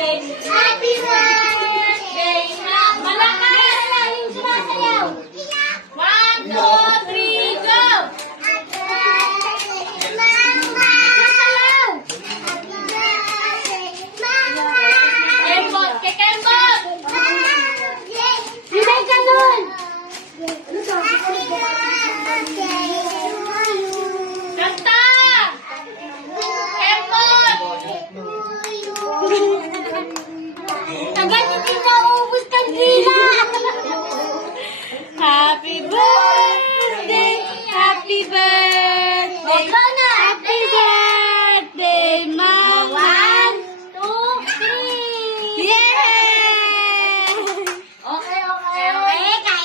Happy birthday! Malakas! Yung sumasayaw! 1, 2, 3, go! Kembot! Kay Kembot! Hinay ka nun! Kanta! Kembot! Tagal hindi naubos kandila! Happy birthday! Happy birthday! Happy birthday, Mama! 1, 2, 3! Yay!